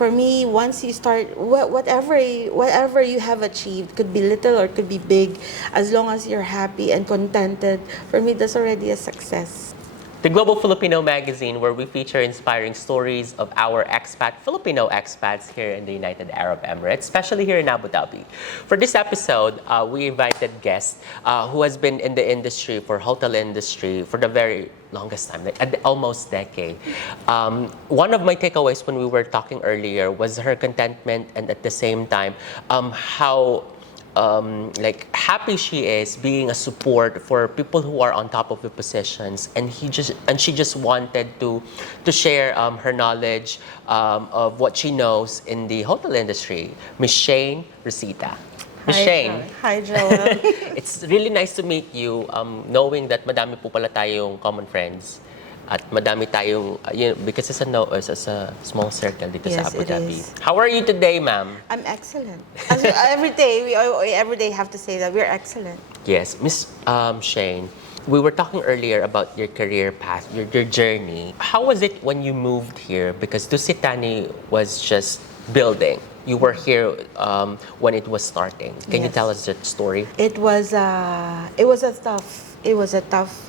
for me, once you start, whatever you have achieved, could be little or could be big, as long as you're happy and contented, for me, that's already a success. The Global Filipino magazine, where we feature inspiring stories of our Filipino expats here in the United Arab Emirates, especially here in Abu Dhabi. For this episode, we invited guests who has been in the industry for hotel industry for the very longest time, like almost decade. One of my takeaways when we were talking earlier was her contentment, and at the same time, how like happy she is being a support for people who are on top of the positions, and she just wanted to share her knowledge of what she knows in the hotel industry. Miss Shane Rosita. Miss Shane. Hi, Joel. It's really nice to meet you, knowing that madami po pala tayong common friends. At madami tayong, because it's a small circle dito sa Abu Dhabi. How are you today, ma'am? I'm excellent. Every day, we every day have to say that we're excellent. Yes. Miss Shane, we were talking earlier about your career path, your journey. How was it when you moved here? Because Dusit Thani was just building. You were here when it was starting. Can you tell us that story? It was a tough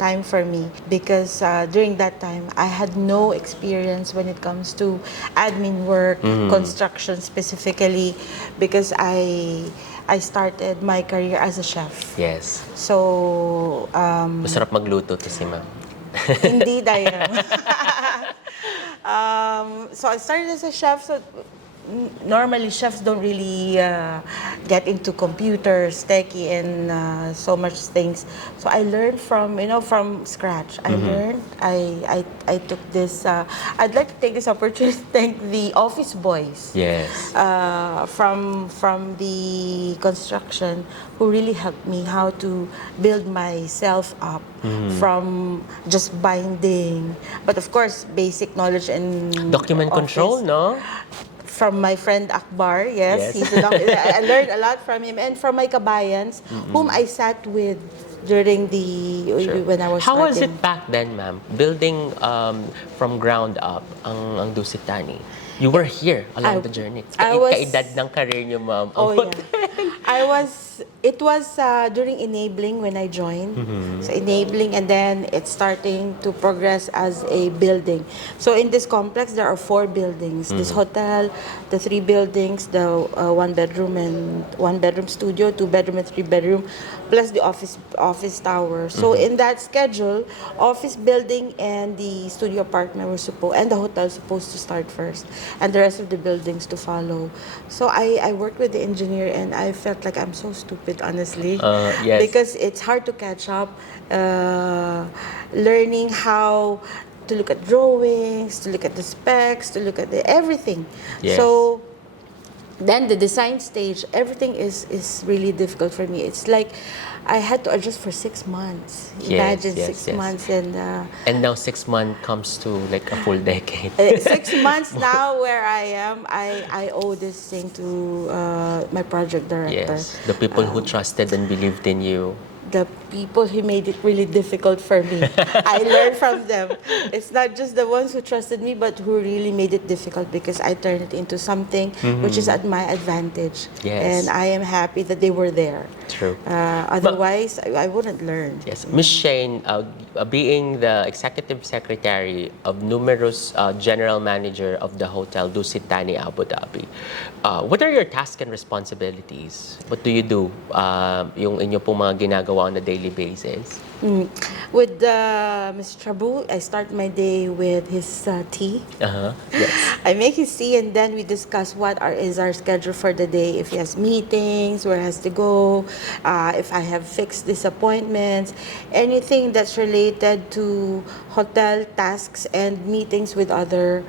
time for me, because during that time I had no experience when it comes to admin work, construction specifically, because I started my career as a chef. Yes. So Masarap magluto to si ma'am. indeed I am. So I started as a chef. So normally chefs don't really get into computers, techie, and so much things. So I learned from scratch. I learned. I took this. I'd like to take this opportunity to thank the office boys. Yes. From the construction, who really helped me how to build myself up from just binding, but of course basic knowledge and Document control, no? From my friend Akbar, yes. I learned a lot from him, and from my kabayans, whom I sat with during when I was How starting. was it back then, ma'am? Building from ground up ang Dusit Thani. You were here along the journey. Kaedad ng career niyo, ma'am. Oh, yeah. It was during enabling when I joined. So enabling, and then it's starting to progress as a building. So in this complex, there are 4 buildings. This hotel, the 3 buildings, the 1-bedroom studio, 2-bedroom and 3-bedroom, plus the office tower. So in that schedule, office building and the studio apartment and the hotel supposed to start first, and the rest of the buildings to follow. So I worked with the engineer, and I felt like I'm so stupid, honestly. Yes. Because it's hard to catch up, learning how to look at drawings, to look at the specs, to look at everything. Yes. So then the design stage, everything is really difficult for me. It's like I had to adjust for 6 months. Imagine 6 months, and now 6 months comes to like a full decade. 6 months now where I am, I owe this thing to my project director. Yes, the people who trusted and believed in you. The people who made it really difficult for me. I learned from them. It's not just the ones who trusted me, but who really made it difficult, because I turned it into something which is at my advantage. Yes. And I am happy that they were there. True. Otherwise, I wouldn't learn. Yes. Ms. Shane, being the executive secretary of numerous general manager of the hotel Dusit Thani Abu Dhabi, what are your tasks and responsibilities? What do you do? Yung inyo pong mga ginagawa on a daily basis? With Mr. Trabu, I start my day with his tea. Yes. I make his tea, and then we discuss what is our schedule for the day. If he has meetings, where he has to go, if I have fixed disappointments, anything that's related to hotel tasks and meetings with other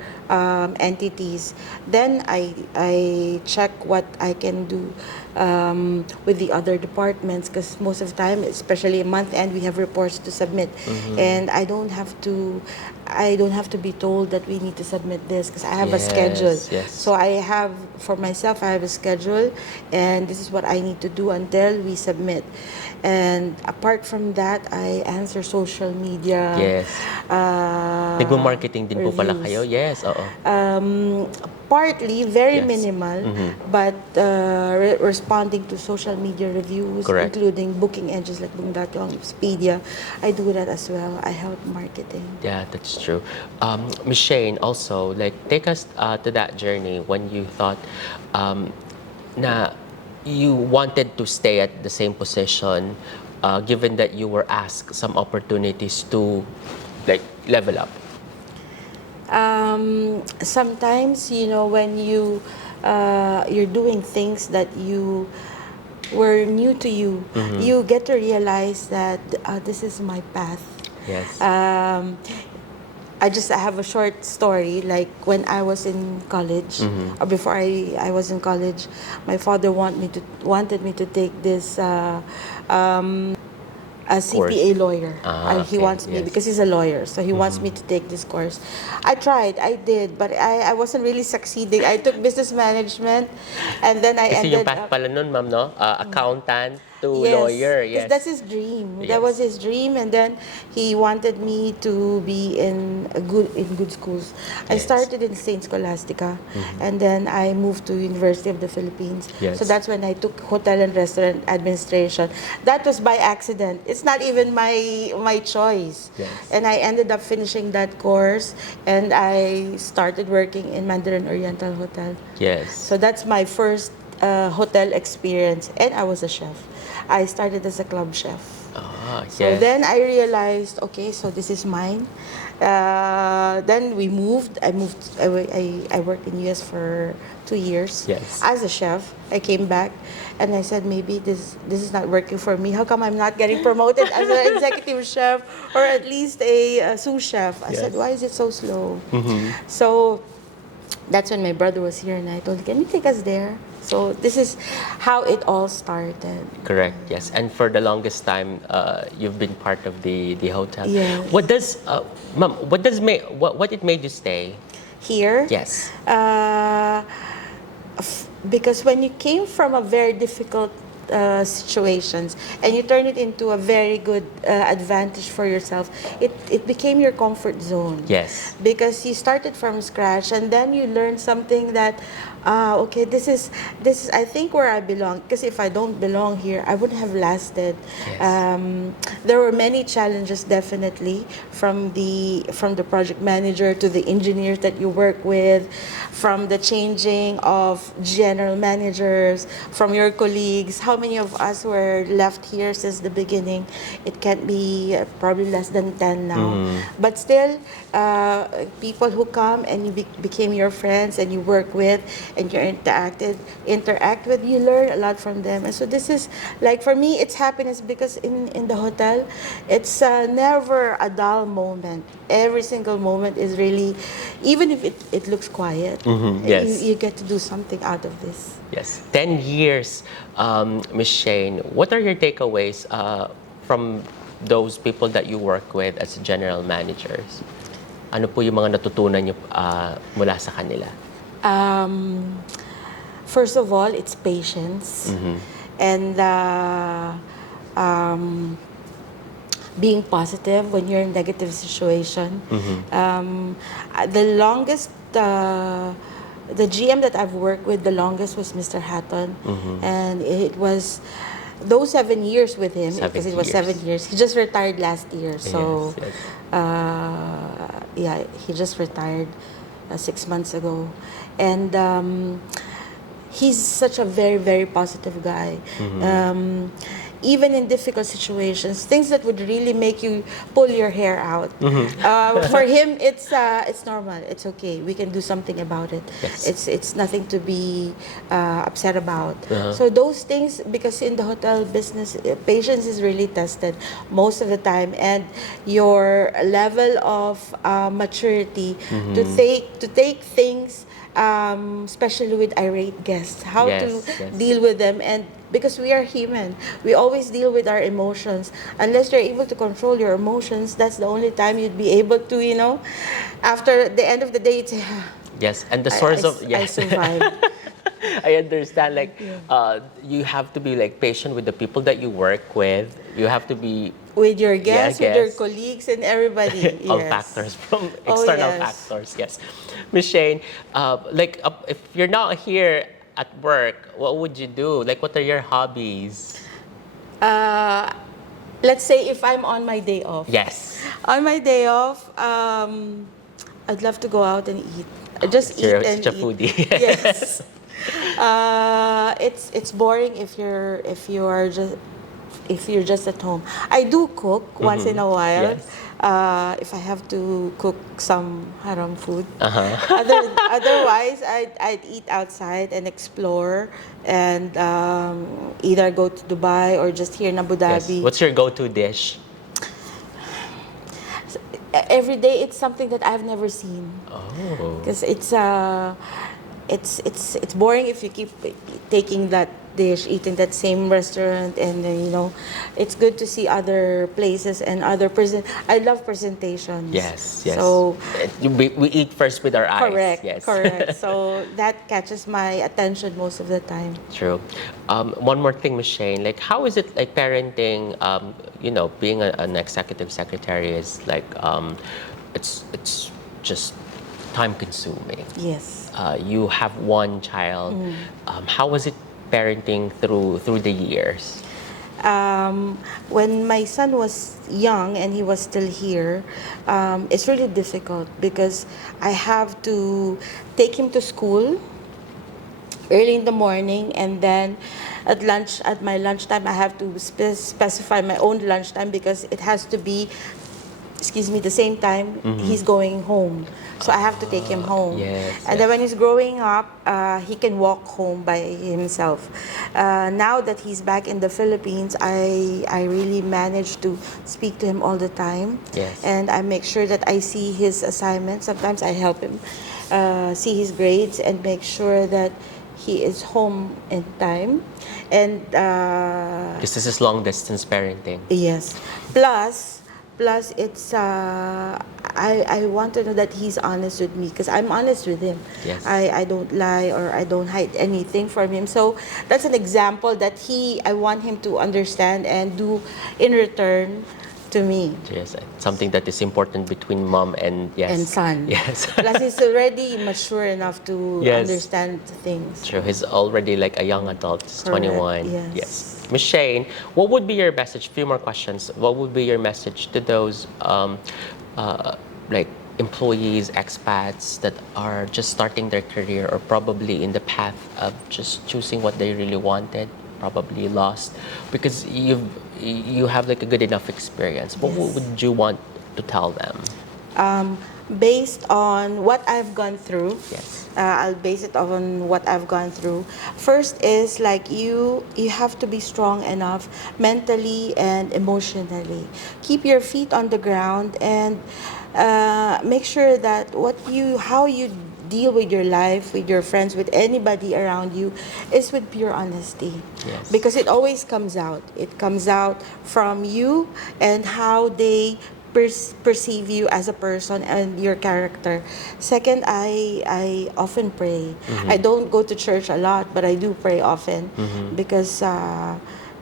entities. Then I check what I can do with the other departments, because most of the time, especially month end, we have reports to submit, and I don't have to be told that we need to submit this, because I have a schedule. Yes. So I have, for myself, I have a schedule, and this is what I need to do until we submit. And apart from that, I answer social media. Yes. Nagmo-marketing din po pala kayo? Yes, oo. partly, very Yes. minimal, but responding to social media reviews, Correct. including booking engines like Boong.com, Expedia. I do that as well. I help marketing. Yeah, that's true. Miss Shane, also, like, take us to that journey when you thought na you wanted to stay at the same position, given that you were asked some opportunities to, like, level up. Sometimes, when you're doing things that you were new to you, you get to realize that this is my path. Yes. I have a short story. Like when I was in college, or before I was in college, my father wanted me to take this a CPA Course. lawyer. He Okay, wants me yes. because he's a lawyer, so he wants me to take this course. I tried, I did, but I wasn't really succeeding. I took business management, and then I Kasi yung ended path up. pala nun, ma'am, no? Accountant to Yes, lawyer, because yes. that's his dream. That was Yes. his dream, and then he wanted me to be in good schools. I Yes. started in Saint Scholastica, and then I moved to University of the Philippines. Yes. So that's when I took hotel and restaurant administration. That was by accident. It's not even my choice. Yes. And I ended up finishing that course, and I started working in Mandarin Oriental Hotel. Yes. So that's my first hotel experience, and I was a chef. I started as a club chef. So Yes. then I realized, okay, so this is mine. Then we moved. I worked in US for 2 years Yes. as a chef. I came back, and I said maybe this is not working for me. How come I'm not getting promoted as an executive chef or at least a sous chef? I said, Yes. why is it so slow? So that's when my brother was here, and I told him, can you take us there? So this is how it all started. Correct. Yes. And for the longest time, you've been part of the hotel. Yes. What does, ma'am? What it made you stay? Here, Yes. because when you came from a very difficult situations and you turn it into a very good advantage for yourself, it became your comfort zone. Yes. Because you started from scratch, and then you learn something that okay, this is I think where I belong, because if I don't belong here, I wouldn't have lasted. Yes. There were many challenges, definitely, from the project manager to the engineers that you work with, from the changing of general managers, from your colleagues. How many of us were left here since the beginning? It can't be probably less than 10 now. But still, people who come and you became your friends and you work with and you interact with, you learn a lot from them. And so this is, like, for me, it's happiness, because in the hotel, it's never a dull moment. Every single moment is really, even if it looks quiet, Yes. you get to do something out of this. Yes. 10 years, Miss Shane. What are your takeaways from those people that you work with as general managers? Ano po yung mga natutunan niyo mula sa kanila? First of all, it's patience, and being positive when you're in negative situation. The longest, the GM that I've worked with, the longest was Mr. Hatton, and it was those 7 years with him, because it was 7 years. He just retired last year, so Yes, yes. yeah, he just retired 6 months ago, and he's such a very, very positive guy. Even in difficult situations, things that would really make you pull your hair out. For him, it's normal. It's okay. We can do something about it. Yes. It's nothing to be upset about. So those things, because in the hotel business, patience is really tested most of the time, and your level of maturity to take things, especially with irate guests, how Yes, to yes. deal with them. And because we are human, we always deal with our emotions. Unless you're able to control your emotions, that's the only time you'd be able to, after the end of the day, it's, Yes, and the source of I survived. I understand. Like, you have to be like patient with the people that you work with. You have to be with your guests, with your guests. colleagues, and everybody. All Yes. factors from Oh, external yes. factors. Yes, Miss Shane, if you're not here at work, what would you do? Like, what are your hobbies? Uh, let's say if I'm on my day off. Yes. On my day off, I'd love to go out and eat. Just So eat you're and such a eat. foodie. Yes. It's boring if you are just at home. I do cook once in a while. Yes. If I have to cook some haram food. Uh-huh. Otherwise, I'd eat outside and explore and either go to Dubai or just here in Abu Yes. Dhabi. What's your go-to dish? Every day, it's something that I've never seen. Oh. Because it's boring if you keep taking that dish, eating that same restaurant, and then, it's good to see other places and other I love presentations. Yes, yes. So We eat first with our eyes. correct, Yes. correct. So that catches my attention most of the time. True. One more thing, Ms. Shane, like how is it like parenting? Being an executive secretary is like it's just time consuming. Yes. You have one child. How was it parenting through the years? When my son was young and he was still here, it's really difficult because I have to take him to school early in the morning, and then at my lunchtime I have to specify my own lunchtime because it has to be, the same time he's going home. So I have to take him home. Yes, And then when he's growing up, he can walk home by himself. Now that he's back in the Philippines, I really manage to speak to him all the time. Yes. And I make sure that I see his assignments. Sometimes I help him see his grades and make sure that he is home in time. And This is long distance parenting. yes. Plus, it's I want to know that he's honest with me because I'm honest with him. Yes. I don't lie or I don't hide anything from him. So that's an example that I want him to understand and do in return to me. Yes, something that is important between mom and yes. And son. Yes. Plus, he's already mature enough to Yes. understand things. True. He's already like a young adult. He's Correct, 21. yes. Miss Shane, what would be your message? Few more questions. What would be your message to those like employees, expats that are just starting their career or probably in the path of just choosing what they really wanted, probably lost because you have like a good enough experience. What Yes. would you want to tell them? Based on what I've gone through, Yes. I'll base it on what I've gone through. First is like you have to be strong enough mentally and emotionally. Keep your feet on the ground and make sure that how you deal with your life, with your friends, with anybody around you is with pure honesty. Yes. Because it always comes out. It comes out from you and how they perceive you as a person and your character. Second, I often pray. I don't go to church a lot, but I do pray often because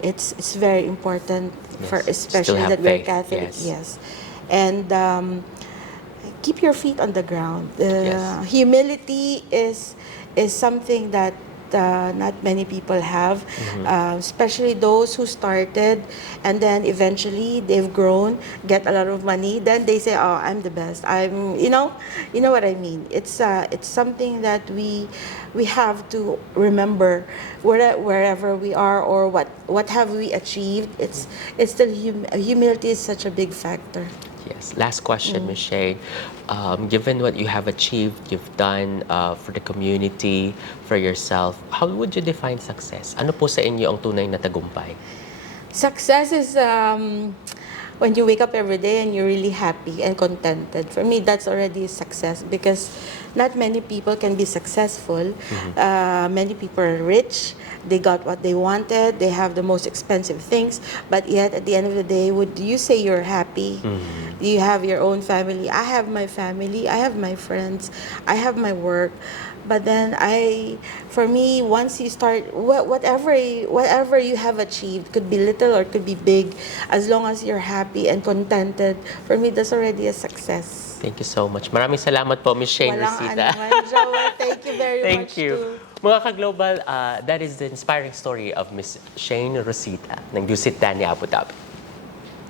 it's very important for Yes. Still especially have that we're faith, Catholic. yes. Yes, and keep your feet on the ground. Yes. Humility is something that not many people have, especially those who started and then eventually they've grown, get a lot of money. Then they say, "Oh, I'm the best." You know what I mean. It's something that we have to remember wherever we are or what have we achieved. It's still humility is such a big factor. Yes. Last question, Ms. Shane. Given what you have achieved, you've done for the community, for yourself, how would you define success? Ano po sa inyo ang tunay na tagumpay? Success is when you wake up every day and you're really happy and contented. For me, that's already a success because not many people can be successful. Many people are rich. They got what they wanted. They have the most expensive things. But yet, at the end of the day, would you say you're happy? You have your own family. I have my family. I have my friends. I have my work. But then for me, once you start, whatever you have achieved, could be little or could be big, as long as you're happy and contented, for me, that's already a success. Thank you so much. Maraming salamat po, Miss Shane Walang Rosita. anuman, Jowa. Thank you very Thank much you. too. Mga ka-global, that is the inspiring story of Miss Shane Rosita ng Dusit Thani Abu Dhabi.